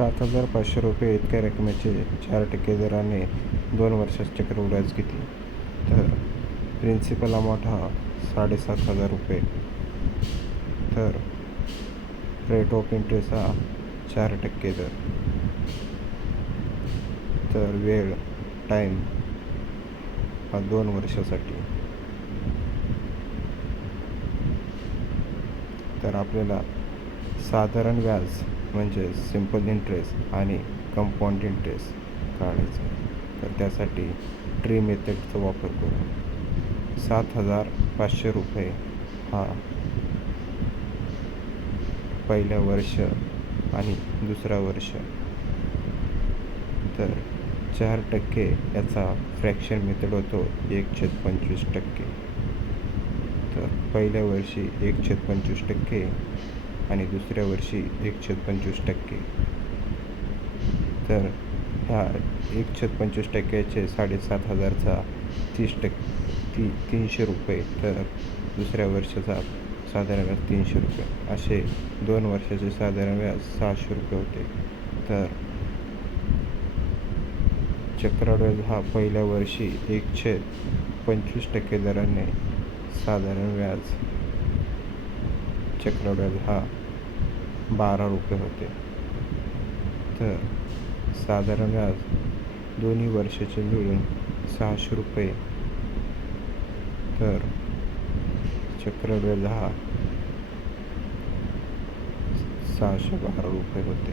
7,500 रुपये इतक्या रकमेचे 4% दराने 2 वर्षात चक्रवाढ व्याज किती? तर प्रिन्सिपल अमाऊंट हा 7,500 रुपये. तर रेट ऑफ इंटरेस्ट हा 4% दर. तर वेळ टाईम हा 2 वर्षासाठी. तर आपल्याला साधारण व्याज म्हणजे सिम्पल इंटरेस्ट आणि कंपाऊंड इंटरेस्ट काढायचं. तर त्यासाठी ट्री मेथडचा वापर करू. 7,500 रुपये हा पहिल्या वर्ष आणि दुसरा वर्ष. तर 4% याचा फ्रॅक्शन मेथड होतो 1/25%. तर पहिल्या वर्षी 1/25% आणि दुसऱ्या वर्षी 1/25%. तर ह्या 1/25%चे 7,500चा 300 रुपये. तर दुसऱ्या वर्षाचा साधारण व्याज 300 रुपये. असे 2 वर्षाचे साधारण व्याज 600 रुपये होते. तर चक्रवाढ व्याज हा पहिल्या वर्षी 1/25% दराने साधारण व्याज चक्रवाढ व्याज हा 12 रुपये होते. तर साधारण व्याज दोन्ही वर्षाचे मिळून 600 रुपये. तर चक्रवाढ व्याज हा 612 रुपये होते.